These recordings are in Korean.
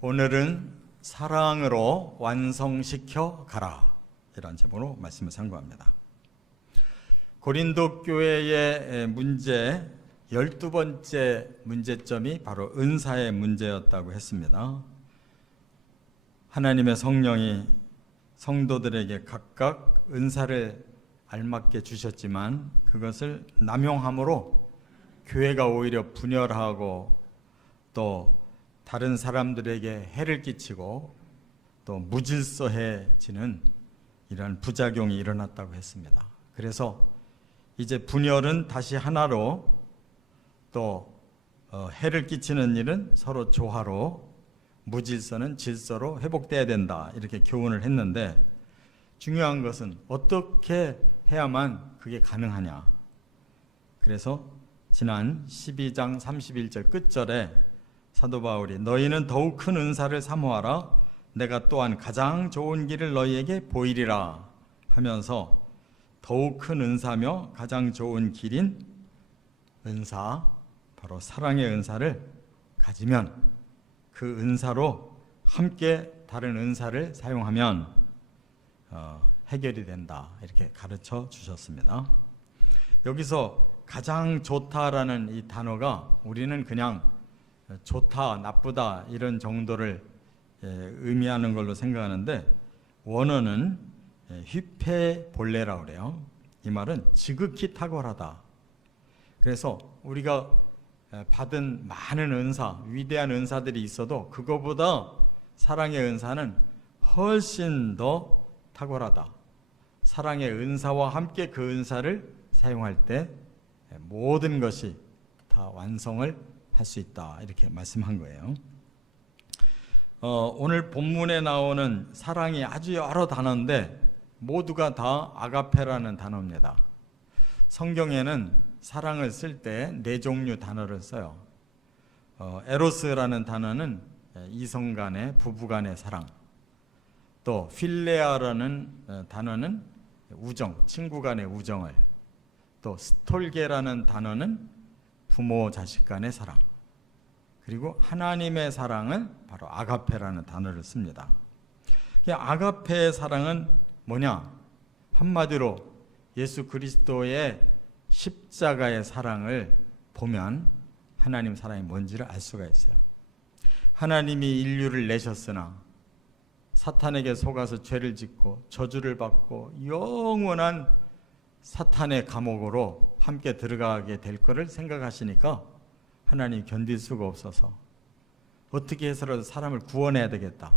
오늘은 사랑으로 완성시켜 가라. 이런 제목으로 말씀을 상고합니다. 고린도 교회의 문제 12번째 문제점이 바로 은사의 문제였다고 했습니다. 하나님의 성령이 성도들에게 각각 은사를 알맞게 주셨지만 그것을 남용함으로 교회가 오히려 분열하고 또 다른 사람들에게 해를 끼치고 또 무질서해지는 이러한 부작용이 일어났다고 했습니다. 그래서 이제 분열은 다시 하나로 또 어, 해를 끼치는 일은 서로 조화로 무질서는 질서로 회복돼야 된다 이렇게 교훈을 했는데 중요한 것은 어떻게 해야만 그게 가능하냐. 그래서 지난 12장 31절 끝절에 사도 바울이 너희는 더욱 큰 은사를 사모하라 내가 또한 가장 좋은 길을 너희에게 보이리라 하면서 더욱 큰 은사며 가장 좋은 길인 은사 바로 사랑의 은사를 가지면 그 은사로 함께 다른 은사를 사용하면 어, 해결이 된다 이렇게 가르쳐 주셨습니다. 여기서 가장 좋다라는 이 단어가 우리는 그냥 좋다, 나쁘다 이런 정도를 예, 의미하는 걸로 생각하는데 원어는 예, 휘페볼레라 그래요. 이 말은 지극히 탁월하다. 그래서 우리가 예, 받은 많은 은사, 위대한 은사들이 있어도 그거보다 사랑의 은사는 훨씬 더 탁월하다. 사랑의 은사와 함께 그 은사를 사용할 때 예, 모든 것이 다 완성을 할 수 있다. 이렇게 말씀한 거예요. 어, 오늘 본문에 나오는 사랑이 아주 여러 단어인데 모두가 다 아가페라는 단어입니다. 성경에는 사랑을 쓸 때 네 종류 단어를 써요. 어, 에로스라는 단어는 이성 간의 부부 간의 사랑. 또 필레아라는 어, 단어는 우정, 친구 간의 우정을. 또 스톨게라는 단어는 부모 자식 간의 사랑. 그리고 하나님의 사랑은 바로 아가페라는 단어를 씁니다. 아가페의 사랑은 뭐냐? 한마디로 예수 그리스도의 십자가의 사랑을 보면 하나님 사랑이 뭔지를 알 수가 있어요. 하나님이 인류를 내셨으나 사탄에게 속아서 죄를 짓고 저주를 받고 영원한 사탄의 감옥으로 함께 들어가게 될 것을 생각하시니까 하나님 견딜 수가 없어서 어떻게 해서라도 사람을 구원해야 되겠다.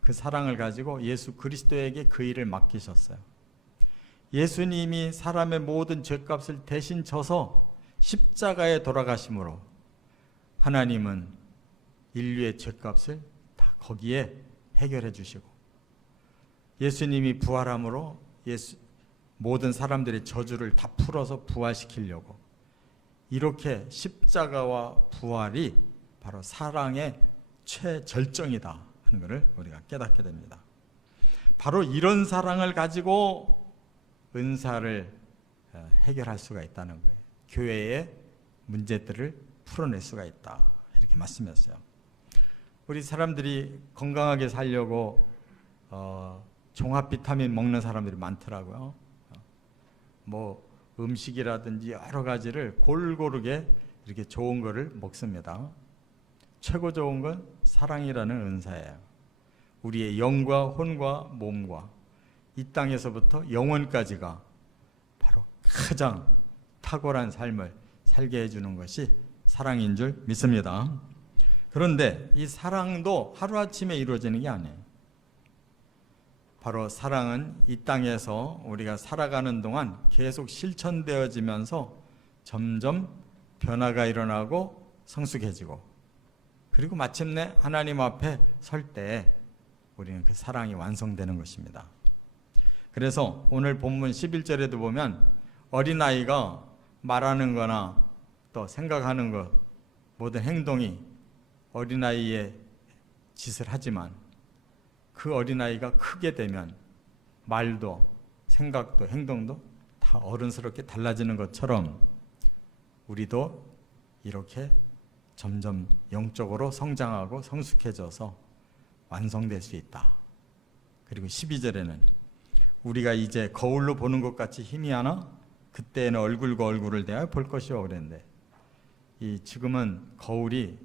그 사랑을 가지고 예수 그리스도에게 그 일을 맡기셨어요. 예수님이 사람의 모든 죄값을 대신 져서 십자가에 돌아가심으로 하나님은 인류의 죄값을 다 거기에 해결해 주시고 예수님이 부활함으로 예수, 모든 사람들의 저주를 다 풀어서 부활시키려고 이렇게 십자가와 부활이 바로 사랑의 최절정이다 하는 것을 우리가 깨닫게 됩니다. 바로 이런 사랑을 가지고 은사를 어, 해결할 수가 있다는 거예요. 교회의 문제들을 풀어낼 수가 있다. 이렇게 말씀했어요. 우리 사람들이 건강하게 살려고 어, 종합 비타민 먹는 사람들이 많더라고요. 뭐 음식이라든지 여러 가지를 골고루게 이렇게 좋은 거를 먹습니다. 최고 좋은 건 사랑이라는 은사예요. 우리의 영과 혼과 몸과 이 땅에서부터 영원까지가 바로 가장 탁월한 삶을 살게 해주는 것이 사랑인 줄 믿습니다. 그런데 이 사랑도 하루아침에 이루어지는 게 아니에요. 바로 사랑은 이 땅에서 우리가 살아가는 동안 계속 실천되어지면서 점점 변화가 일어나고 성숙해지고 그리고 마침내 하나님 앞에 설 때 우리는 그 사랑이 완성되는 것입니다. 그래서 오늘 본문 11절에도 보면 어린아이가 말하는 거나 또 생각하는 것 모든 행동이 어린아이의 짓을 하지만 그 어린아이가 크게 되면 말도 생각도 행동도 다 어른스럽게 달라지는 것처럼 우리도 이렇게 점점 영적으로 성장하고 성숙해져서 완성될 수 있다. 그리고 12절에는 우리가 이제 거울로 보는 것 같이 힘이 하나 그때는 얼굴과 얼굴을 대하여 볼 것이요 그랬는데 이 지금은 거울이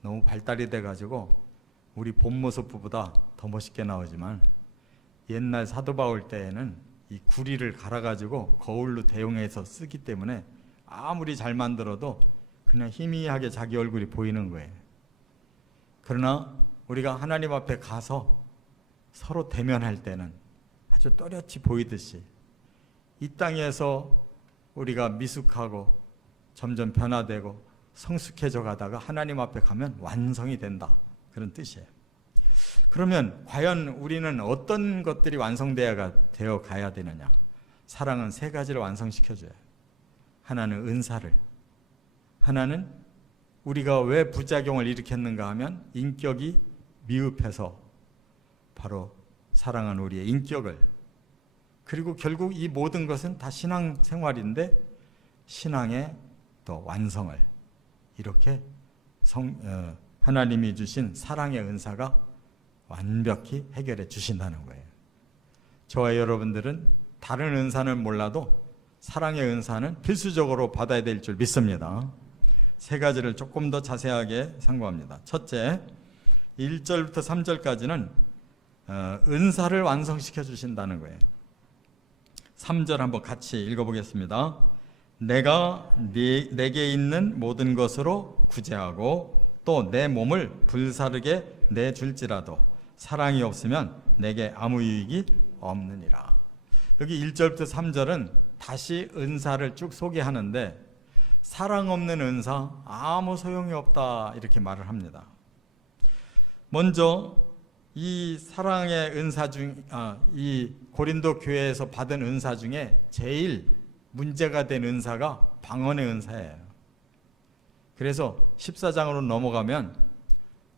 너무 발달이 돼 가지고 우리 본 모습보다 더 멋있게 나오지만 옛날 사도 바울 때에는 이 구리를 갈아 가지고 거울로 대용해서 쓰기 때문에 아무리 잘 만들어도 그냥 희미하게 자기 얼굴이 보이는 거예요. 그러나 우리가 하나님 앞에 가서 서로 대면할 때는 아주 또렷이 보이듯이 이 땅에서 우리가 미숙하고 점점 변화되고 성숙해져 가다가 하나님 앞에 가면 완성이 된다. 그런 뜻이에요. 그러면 과연 우리는 어떤 것들이 완성되어 되어 가야 되느냐? 사랑은 세 가지를 완성시켜 줘요. 하나는 은사를, 하나는 우리가 왜 부작용을 일으켰는가 하면 인격이 미흡해서 바로 사랑한 우리의 인격을 그리고 결국 이 모든 것은 다 신앙 생활인데 신앙의 또 완성을 이렇게 성, 어, 하나님이 주신 사랑의 은사가 완벽히 해결해 주신다는 거예요. 저와 여러분들은 다른 은사는 몰라도 사랑의 은사는 필수적으로 받아야 될 줄 믿습니다. 세 가지를 조금 더 자세하게 상고합니다. 첫째, 1절부터 3절까지는 어, 은사를 완성시켜 주신다는 거예요. 3절 한번 같이 읽어보겠습니다. 내가 네, 내게 있는 모든 것으로 구제하고 또 내 몸을 불사르게 내줄지라도 사랑이 없으면 내게 아무 유익이 없느니라. 여기 1절부터 3절은 다시 은사를 쭉 소개하는데 사랑 없는 은사 아무 소용이 없다 이렇게 말을 합니다. 먼저 이 사랑의 은사 중, 아, 이 고린도 교회에서 받은 은사 중에 제일 문제가 된 은사가 방언의 은사예요. 그래서 14장으로 넘어가면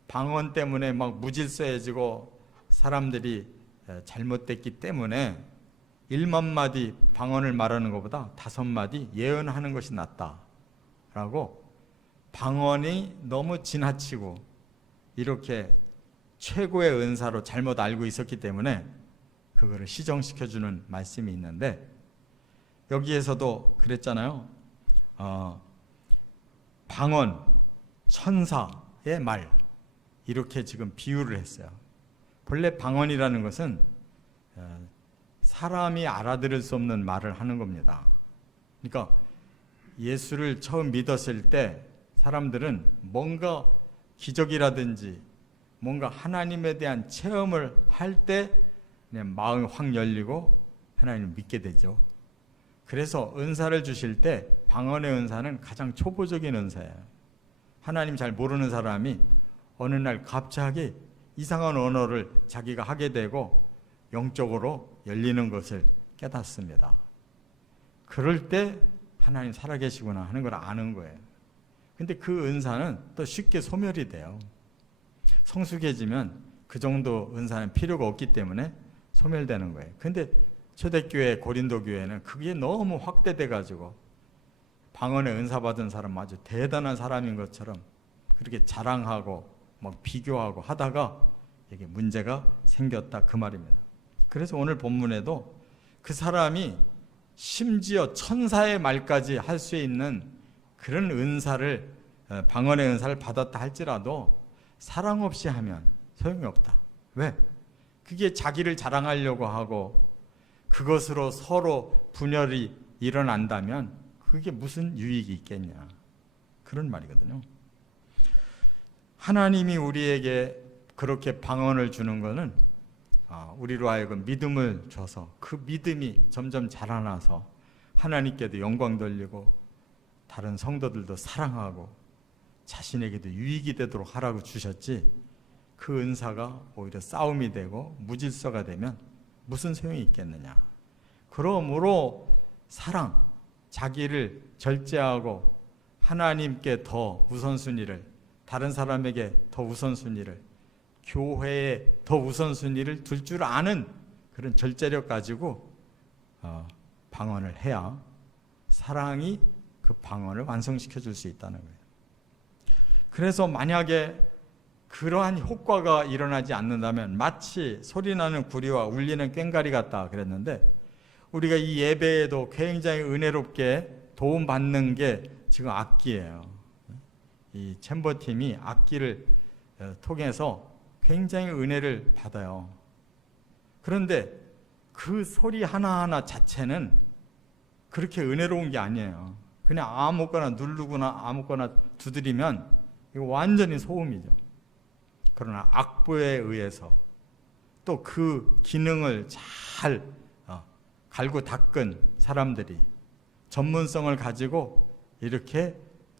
방언 때문에 막 무질서해지고 사람들이 잘못됐기 때문에 1만 마디 방언을 말하는 것보다 다섯 마디 예언하는 것이 낫다라고 방언이 너무 지나치고 이렇게 최고의 은사로 잘못 알고 있었기 때문에 그거를 시정시켜 주는 말씀이 있는데 여기에서도 그랬잖아요. 어, 방언, 천사의 말 이렇게 지금 비유를 했어요. 본래 방언이라는 것은 어, 사람이 알아들을 수 없는 말을 하는 겁니다. 그러니까 예수를 처음 믿었을 때 사람들은 뭔가 기적이라든지 뭔가 하나님에 대한 체험을 할 때 마음이 확 열리고 하나님을 믿게 되죠. 그래서 은사를 주실 때 방언의 은사는 가장 초보적인 은사예요. 하나님 잘 모르는 사람이 어느 날 갑자기 이상한 언어를 자기가 하게 되고 영적으로 열리는 것을 깨닫습니다. 그럴 때 하나님 살아계시구나 하는 걸 아는 거예요. 근데 그 은사는 또 쉽게 소멸이 돼요. 성숙해지면 그 정도 은사는 필요가 없기 때문에 소멸되는 거예요. 근데 초대교회 고린도 교회는 그게 너무 확대돼 가지고 방언에 은사 받은 사람 아주 대단한 사람인 것처럼 그렇게 자랑하고 막 비교하고 하다가 이게 문제가 생겼다 그 말입니다. 그래서 오늘 본문에도 그 사람이 심지어 천사의 말까지 할 수 있는 그런 은사를 어, 방언의 은사를 받았다 할지라도 사랑 없이 하면 소용이 없다. 왜? 그게 자기를 자랑하려고 하고 그것으로 서로 분열이 일어난다면 그게 무슨 유익이 있겠냐. 그런 말이거든요. 하나님이 우리에게 그렇게 방언을 주는 것은 아, 우리로 하여금 믿음을 줘서 그 믿음이 점점 자라나서 하나님께도 영광 돌리고 다른 성도들도 사랑하고 자신에게도 유익이 되도록 하라고 주셨지 그 은사가 오히려 싸움이 되고 무질서가 되면 무슨 소용이 있겠느냐. 그러므로 사랑, 자기를 절제하고 하나님께 더 우선순위를 다른 사람에게 더 우선순위를 교회에 더 우선순위를 둘 줄 아는 그런 절제력 가지고 어, 방언을 해야 사랑이 그 방언을 완성시켜 줄 수 있다는 거예요. 그래서 만약에 그러한 효과가 일어나지 않는다면 마치 소리나는 구리와 울리는 꽹가리 같다 그랬는데 우리가 이 예배에도 굉장히 은혜롭게 도움받는 게 지금 악기예요. 이 챔버 팀이 악기를 어, 통해서 굉장히 은혜를 받아요. 그런데 그 소리 하나하나 자체는 그렇게 은혜로운 게 아니에요. 그냥 아무거나 누르거나 아무거나 두드리면 완전히 소음이죠. 그러나 악보에 의해서 또 그 기능을 잘 어, 갈고 닦은 사람들이 전문성을 가지고 이렇게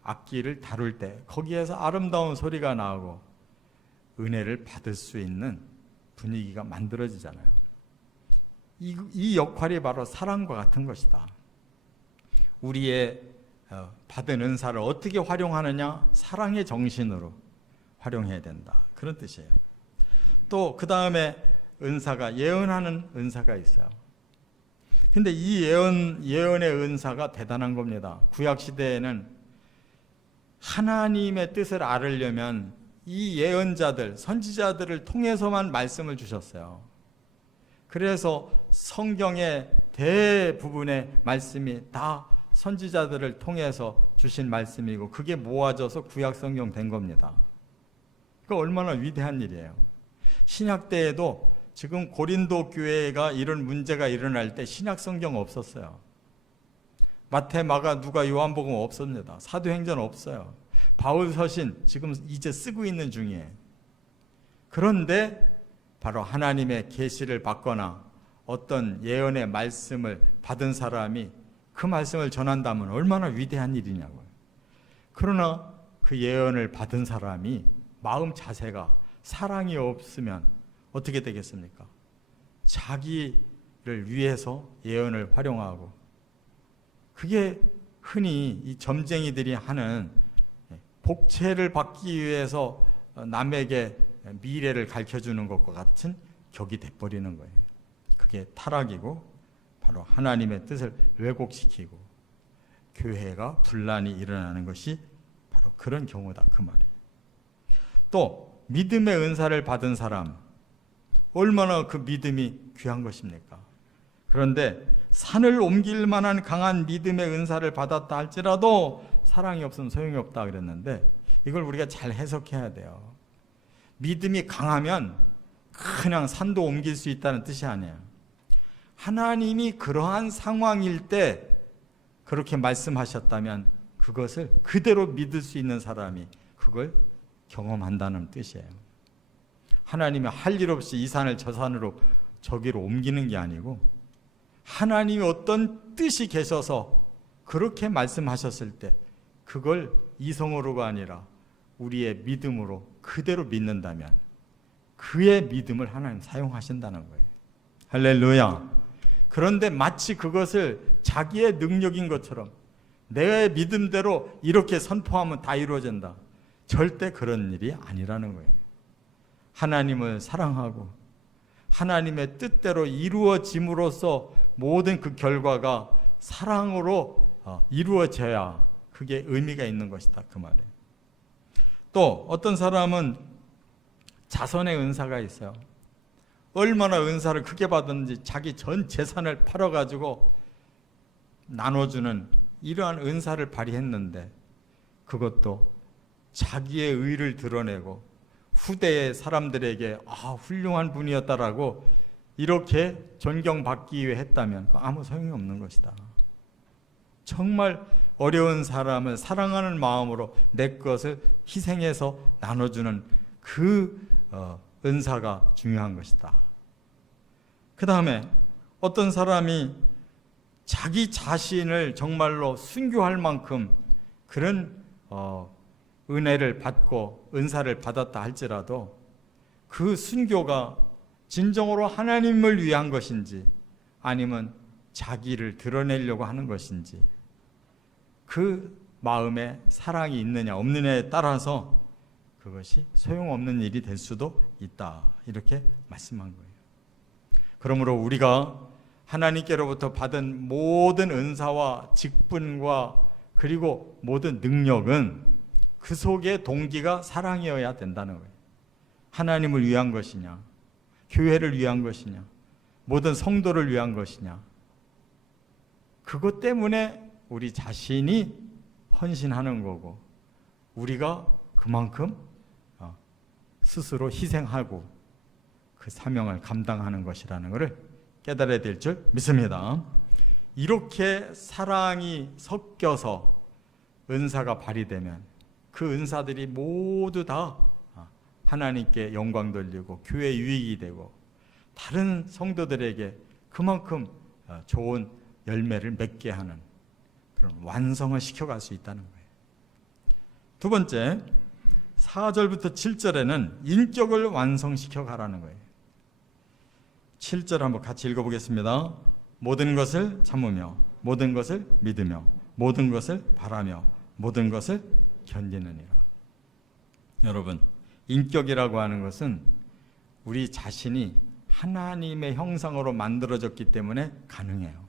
악기를 다룰 때 거기에서 아름다운 소리가 나오고 은혜를 받을 수 있는 분위기가 만들어지잖아요. 이, 이 역할이 바로 사랑과 같은 것이다. 우리의 어, 받은 은사를 어떻게 활용하느냐? 사랑의 정신으로 활용해야 된다. 그런 뜻이에요. 또 그 다음에 은사가 예언하는 은사가 있어요. 근데 이 예언 예언의 은사가 대단한 겁니다. 구약 시대에는 하나님의 뜻을 알으려면 이 예언자들, 선지자들을 통해서만 말씀을 주셨어요. 그래서 성경의 대부분의 말씀이 다 선지자들을 통해서 주신 말씀이고 그게 모아져서 구약 성경 된 겁니다. 그 얼마나 위대한 일이에요. 신약 때에도 지금 고린도 교회가 이런 문제가 일어날 때 신약 성경 없었어요. 마태, 마가, 누가, 요한복음 없습니다. 사도행전 없어요. 바울 서신 지금 이제 쓰고 있는 중이에요. 그런데 바로 하나님의 계시를 받거나 어떤 예언의 말씀을 받은 사람이 그 말씀을 전한다면 얼마나 위대한 일이냐고요. 그러나 그 예언을 받은 사람이 마음 자세가 사랑이 없으면 어떻게 되겠습니까? 자기를 위해서 예언을 활용하고 그게 흔히 이 점쟁이들이 하는 복채를 받기 위해서 남에게 미래를 가르쳐 주는 것과 같은 격이 돼 버리는 거예요. 그게 타락이고 바로 하나님의 뜻을 왜곡시키고 교회가 분란이 일어나는 것이 바로 그런 경우다 그 말이에요. 또 믿음의 은사를 받은 사람 얼마나 그 믿음이 귀한 것입니까? 그런데 산을 옮길 만한 강한 믿음의 은사를 받았다 할지라도 사랑이 없으면 소용이 없다 그랬는데 이걸 우리가 잘 해석해야 돼요. 믿음이 강하면 그냥 산도 옮길 수 있다는 뜻이 아니에요. 하나님이 그러한 상황일 때 그렇게 말씀하셨다면 그것을 그대로 믿을 수 있는 사람이 그걸 경험한다는 뜻이에요. 하나님이 할 일 없이 이 산을 저 산으로 저기로 옮기는 게 아니고 하나님이 어떤 뜻이 계셔서 그렇게 말씀하셨을 때 그걸 이성으로가 아니라 우리의 믿음으로 그대로 믿는다면 그의 믿음을 하나님 사용하신다는 거예요. 할렐루야. 그런데 마치 그것을 자기의 능력인 것처럼 내 믿음대로 이렇게 선포하면 다 이루어진다. 절대 그런 일이 아니라는 거예요. 하나님을 사랑하고 하나님의 뜻대로 이루어짐으로써 모든 그 결과가 사랑으로 어, 이루어져야 그게 의미가 있는 것이다 그 말이에요. 또 어떤 사람은 자선의 은사가 있어요. 얼마나 은사를 크게 받았는지 자기 전 재산을 팔아 가지고 나눠주는 이러한 은사를 발휘했는데 그것도 자기의 의를 드러내고 후대의 사람들에게 아 훌륭한 분이었다라고 이렇게 존경받기 위해 했다면 아무 소용이 없는 것이다. 정말 어려운 사람을 사랑하는 마음으로 내 것을 희생해서 나눠주는 그 어, 은사가 중요한 것이다. 그 다음에 어떤 사람이 자기 자신을 정말로 순교할 만큼 그런 어, 은혜를 받고 은사를 받았다 할지라도 그 순교가 진정으로 하나님을 위한 것인지 아니면 자기를 드러내려고 하는 것인지 그 마음에 사랑이 있느냐 없느냐에 따라서 그것이 소용없는 일이 될 수도 있다. 이렇게 말씀한 거예요. 그러므로 우리가 하나님께로부터 받은 모든 은사와 직분과 그리고 모든 능력은 그 속에 동기가 사랑이어야 된다는 거예요. 하나님을 위한 것이냐, 교회를 위한 것이냐, 모든 성도를 위한 것이냐. 그것 때문에 우리 자신이 헌신하는 거고, 우리가 그만큼 어, 스스로 희생하고 그 사명을 감당하는 것이라는 것을 깨달아야 될 줄 믿습니다. 이렇게 사랑이 섞여서 은사가 발휘되면 그 은사들이 모두 다 하나님께 영광 돌리고 교회 유익이 되고 다른 성도들에게 그만큼 어, 좋은 열매를 맺게 하는 그런 완성을 시켜갈 수 있다는 거예요. 두 번째, 4절부터 7절에는 인격을 완성시켜 가라는 거예요. 7절 한번 같이 읽어보겠습니다. 모든 것을 참으며, 모든 것을 믿으며, 모든 것을 바라며, 모든 것을 견디느니라. 여러분, 인격이라고 하는 것은 우리 자신이 하나님의 형상으로 만들어졌기 때문에 가능해요.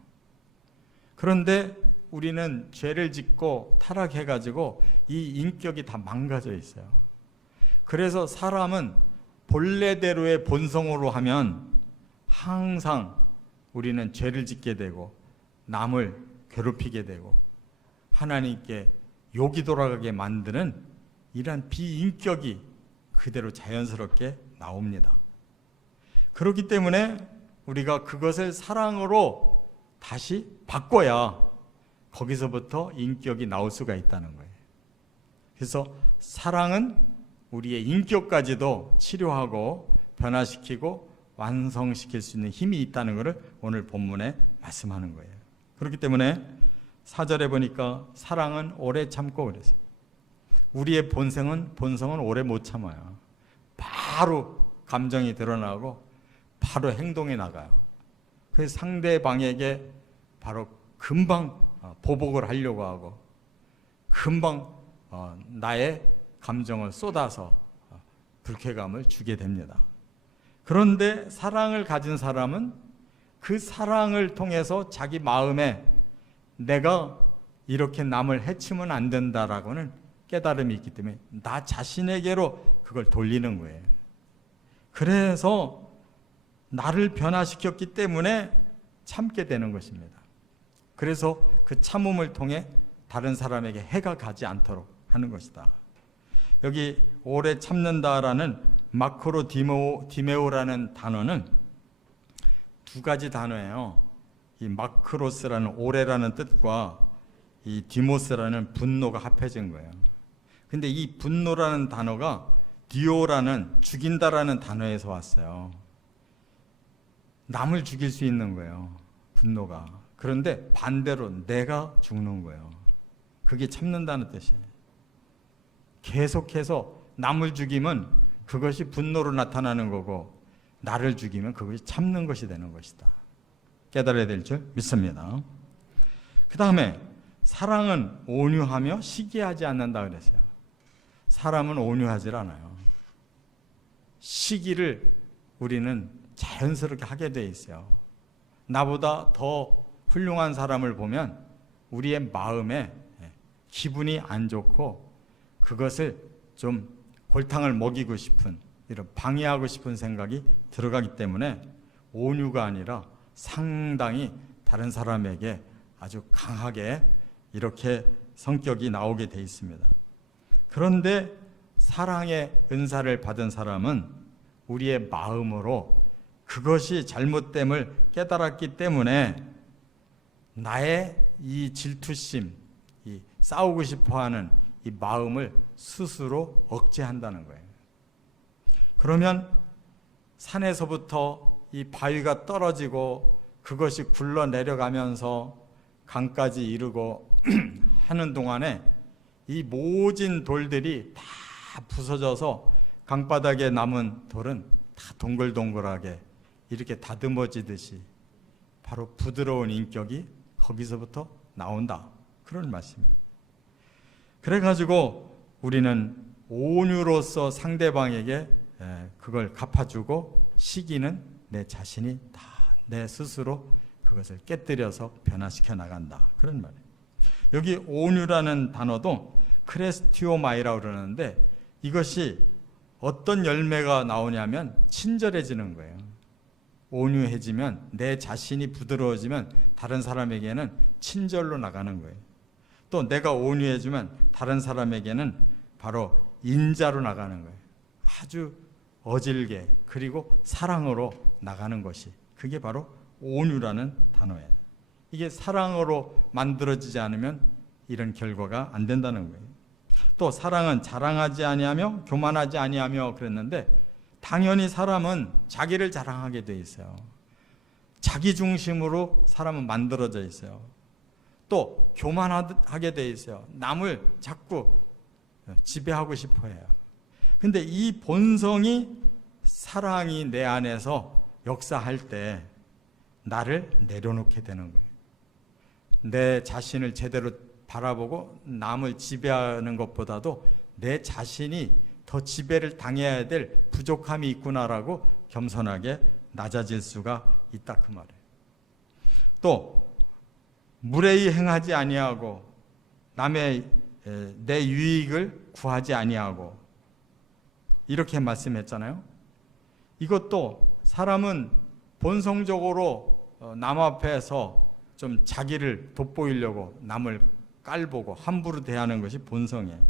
그런데 우리는 죄를 짓고 타락해가지고 이 인격이 다 망가져 있어요. 그래서 사람은 본래대로의 본성으로 하면 항상 우리는 죄를 짓게 되고 남을 괴롭히게 되고 하나님께 욕이 돌아가게 만드는 이러한 비인격이 그대로 자연스럽게 나옵니다. 그렇기 때문에 우리가 그것을 사랑으로 다시 바꿔야 거기서부터 인격이 나올 수가 있다는 거예요. 그래서 사랑은 우리의 인격까지도 치료하고 변화시키고 완성시킬 수 있는 힘이 있다는 것을 오늘 본문에 말씀하는 거예요. 그렇기 때문에 사절에 보니까 사랑은 오래 참고 그랬어요. 우리의 본성은 본성은 오래 못 참아요. 바로 감정이 드러나고 바로 행동이 나가요. 그 상대방에게 바로 금방 어, 보복을 하려고 하고 금방 어, 나의 감정을 쏟아서 어, 불쾌감을 주게 됩니다. 그런데 사랑을 가진 사람은 그 사랑을 통해서 자기 마음에 내가 이렇게 남을 해치면 안 된다라고는 깨달음이 있기 때문에 나 자신에게로 그걸 돌리는 거예요. 그래서 나를 변화시켰기 때문에 참게 되는 것입니다. 그래서 그 참음을 통해 다른 사람에게 해가 가지 않도록 하는 것이다. 여기 오래 참는다라는 마크로 디메오, 디메오라는 단어는 두 가지 단어예요. 이 마크로스라는 오래라는 뜻과 이 디모스라는 분노가 합해진 거예요. 근데 이 분노라는 단어가 디오라는 죽인다라는 단어에서 왔어요. 남을 죽일 수 있는 거예요. 분노가. 그런데 반대로 내가 죽는 거예요. 그게 참는다는 뜻이에요. 계속해서 남을 죽이면 그것이 분노로 나타나는 거고 나를 죽이면 그것이 참는 것이 되는 것이다. 깨달아야 될 줄 믿습니다. 그 다음에 사랑은 온유하며 시기하지 않는다 그랬어요. 사람은 온유하지 않아요. 시기를 우리는 자연스럽게 하게 돼 있어요. 나보다 더 훌륭한 사람을 보면 우리의 마음에 기분이 안 좋고 그것을 좀 골탕을 먹이고 싶은 이런 방해하고 싶은 생각이 들어가기 때문에 온유가 아니라 상당히 다른 사람에게 아주 강하게 이렇게 성격이 나오게 돼 있습니다. 그런데 사랑의 은사를 받은 사람은 우리의 마음으로 그것이 잘못됨을 깨달았기 때문에 나의 이 질투심, 이 싸우고 싶어 하는 이 마음을 스스로 억제한다는 거예요. 그러면 산에서부터 이 바위가 떨어지고 그것이 굴러 내려가면서 강까지 이르고 하는 동안에 이 모진 돌들이 다 부서져서 강바닥에 남은 돌은 다 동글동글하게 이렇게 다듬어지듯이 바로 부드러운 인격이 거기서부터 나온다. 그런 말씀이에요. 그래가지고 우리는 온유로서 상대방에게 그걸 갚아주고 시기는 내 자신이 다 내 스스로 그것을 깨뜨려서 변화시켜 나간다. 그런 말이에요. 여기 온유라는 단어도 크레스티오마이라고 그러는데 이것이 어떤 열매가 나오냐면 친절해지는 거예요. 온유해지면 내 자신이 부드러워지면 다른 사람에게는 친절로 나가는 거예요. 또 내가 온유해지면 다른 사람에게는 바로 인자로 나가는 거예요. 아주 어질게 그리고 사랑으로 나가는 것이 그게 바로 온유라는 단어예요. 이게 사랑으로 만들어지지 않으면 이런 결과가 안 된다는 거예요. 또 사랑은 자랑하지 아니하며 교만하지 아니하며 그랬는데 당연히 사람은 자기를 자랑하게 돼 있어요. 자기 중심으로 사람은 만들어져 있어요. 또 교만하게 돼 있어요. 남을 자꾸 지배하고 싶어 해요. 근데 이 본성이 사랑이 내 안에서 역사할 때 나를 내려놓게 되는 거예요. 내 자신을 제대로 바라보고 남을 지배하는 것보다도 내 자신이 더 지배를 당해야 될 부족함이 있구나라고 겸손하게 낮아질 수가 있다 그 말이에요. 또 무례히 행하지 아니하고 남의 에, 내 유익을 구하지 아니하고 이렇게 말씀했잖아요. 이것도 사람은 본성적으로 어, 남 앞에서 좀 자기를 돋보이려고 남을 깔보고 함부로 대하는 것이 본성이에요.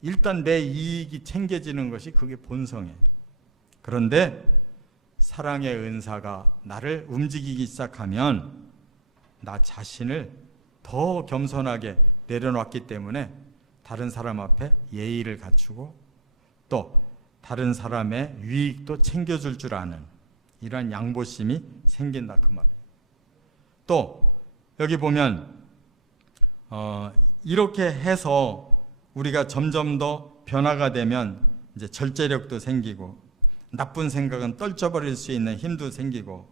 일단 내 이익이 챙겨지는 것이 그게 본성이에요. 그런데 사랑의 은사가 나를 움직이기 시작하면 나 자신을 더 겸손하게 내려놨기 때문에 다른 사람 앞에 예의를 갖추고 또 다른 사람의 유익도 챙겨줄 줄 아는 이러한 양보심이 생긴다 그 말이에요. 또 여기 보면 어, 이렇게 해서 우리가 점점 더 변화가 되면 이제 절제력도 생기고 나쁜 생각은 떨쳐버릴 수 있는 힘도 생기고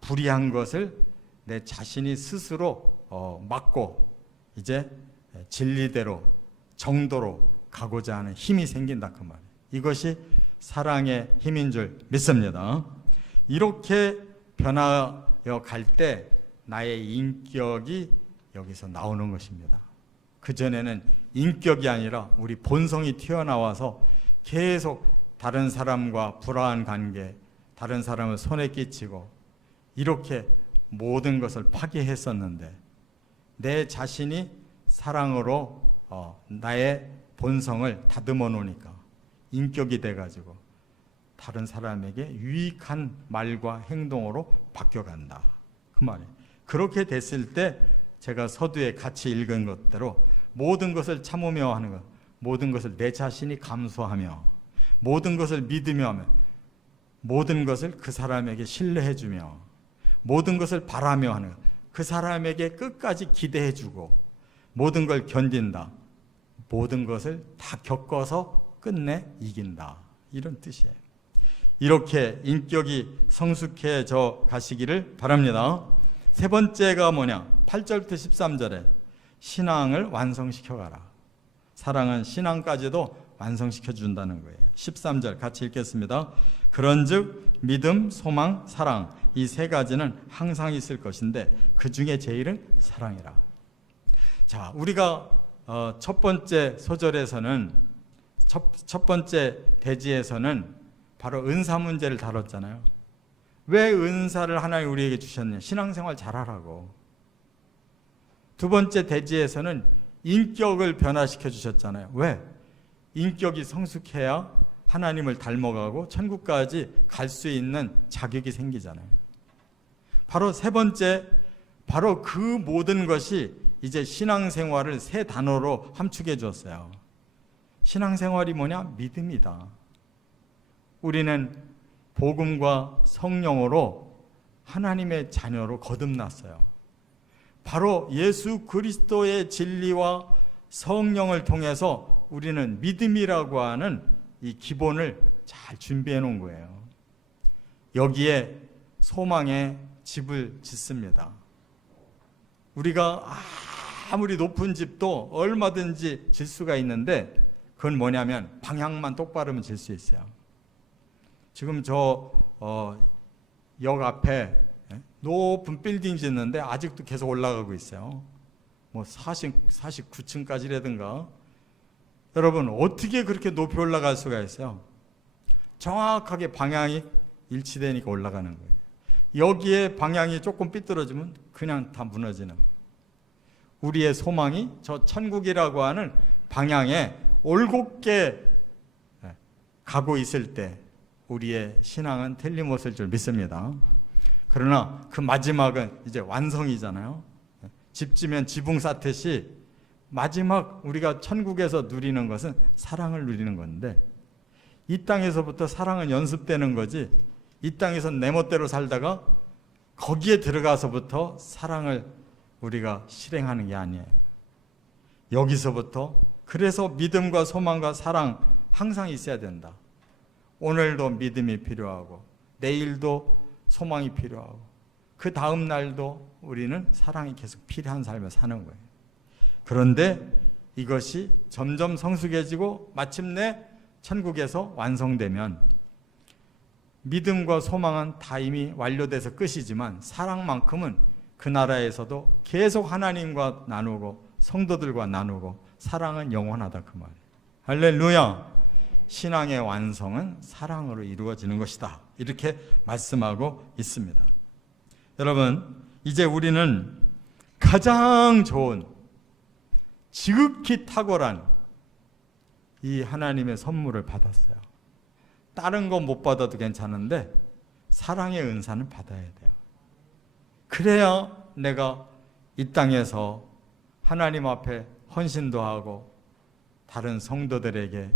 불의한 것을 내 자신이 스스로 어, 막고 이제 진리대로 정도로 가고자 하는 힘이 생긴다 그 말이에요. 이것이 사랑의 힘인 줄 믿습니다. 이렇게 변화여 갈 때 나의 인격이 여기서 나오는 것입니다. 그 전에는 인격이 아니라 우리 본성이 튀어나와서 계속 다른 사람과 불화한 관계, 다른 사람을 손에 끼치고 이렇게 모든 것을 파괴했었는데 내 자신이 사랑으로 어, 나의 본성을 다듬어 놓으니까 인격이 돼가지고 다른 사람에게 유익한 말과 행동으로 바뀌어간다. 그 말이에요. 그렇게 됐을 때 제가 서두에 같이 읽은 것대로 모든 것을 참으며 하는 것, 모든 것을 내 자신이 감수하며 모든 것을 믿으며 하며 모든 것을 그 사람에게 신뢰해주며 모든 것을 바라며 하는 것, 그 사람에게 끝까지 기대해주고 모든 걸 견딘다. 모든 것을 다 겪어서 끝내 이긴다. 이런 뜻이에요. 이렇게 인격이 성숙해져 가시기를 바랍니다. 세 번째가 뭐냐? 8절부터 13절에 신앙을 완성시켜 가라. 사랑은 신앙까지도 완성시켜 준다는 거예요. 13절 같이 읽겠습니다. 그런즉 믿음, 소망, 사랑 이 세 가지는 항상 있을 것인데 그 중에 제일은 사랑이라. 자, 우리가 어, 첫 번째 소절에서는 첫, 첫 번째 대지에서는 바로 은사 문제를 다뤘잖아요. 왜 은사를 하나님 우리에게 주셨냐? 신앙생활 잘하라고. 두 번째 대지에서는 인격을 변화시켜 주셨잖아요. 왜? 인격이 성숙해야 하나님을 닮아가고 천국까지 갈 수 있는 자격이 생기잖아요. 바로 세 번째, 바로 그 모든 것이 이제 신앙생활을 세 단어로 함축해 주었어요. 신앙생활이 뭐냐? 믿음이다. 우리는 복음과 성령으로 하나님의 자녀로 거듭났어요. 바로 예수 그리스도의 진리와 성령을 통해서 우리는 믿음이라고 하는 이 기본을 잘 준비해 놓은 거예요. 여기에 소망의 집을 짓습니다. 우리가 아무리 높은 집도 얼마든지 질 수가 있는데 그건 뭐냐면 방향만 똑바르면 질 수 있어요. 지금 저역 어, 앞에 높은 빌딩 짓는데 아직도 계속 올라가고 있어요. 뭐 40, 49층까지라든가 여러분 어떻게 그렇게 높이 올라갈 수가 있어요? 정확하게 방향이 일치되니까 올라가는 거예요. 여기에 방향이 조금 삐뚤어지면 그냥 다 무너지는. 우리의 소망이 저 천국이라고 하는 방향에 올곧게 예, 가고 있을 때 우리의 신앙은 틀림없을 줄 믿습니다. 그러나 그 마지막은 이제 완성이잖아요. 예, 집 지면 지붕 쌓듯이 마지막 우리가 천국에서 누리는 것은 사랑을 누리는 건데 이 땅에서부터 사랑은 연습되는 거지 이 땅에서 내 멋대로 살다가 거기에 들어가서부터 사랑을 우리가 실행하는 게 아니에요. 여기서부터 그래서 믿음과 소망과 사랑 항상 있어야 된다. 오늘도 믿음이 필요하고 내일도 소망이 필요하고 그 다음 날도 우리는 사랑이 계속 필요한 삶을 사는 거예요. 그런데 이것이 점점 성숙해지고 마침내 천국에서 완성되면 믿음과 소망은 다 이미 완료돼서 끝이지만 사랑만큼은 그 나라에서도 계속 하나님과 나누고 성도들과 나누고 사랑은 영원하다 그 말이에요. 할렐루야. 신앙의 완성은 사랑으로 이루어지는 것이다. 이렇게 말씀하고 있습니다. 여러분, 이제 우리는 가장 좋은 지극히 탁월한 이 하나님의 선물을 받았어요. 다른 거못 받아도 괜찮은데 사랑의 은사는 받아야 돼요. 그래야 내가 이 땅에서 하나님 앞에 헌신도 하고 다른 성도들에게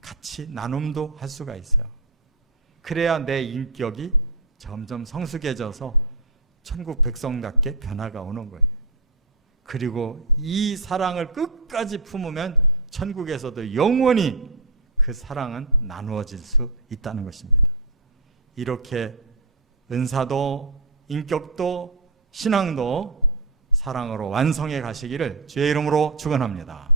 같이 나눔도 할 수가 있어요. 그래야 내 인격이 점점 성숙해져서 천국 백성답게 변화가 오는 거예요. 그리고 이 사랑을 끝까지 품으면 천국에서도 영원히 그 사랑은 나누어질 수 있다는 것입니다. 이렇게 은사도 인격도 신앙도 사랑으로 완성해 가시기를 주의 이름으로 축원합니다.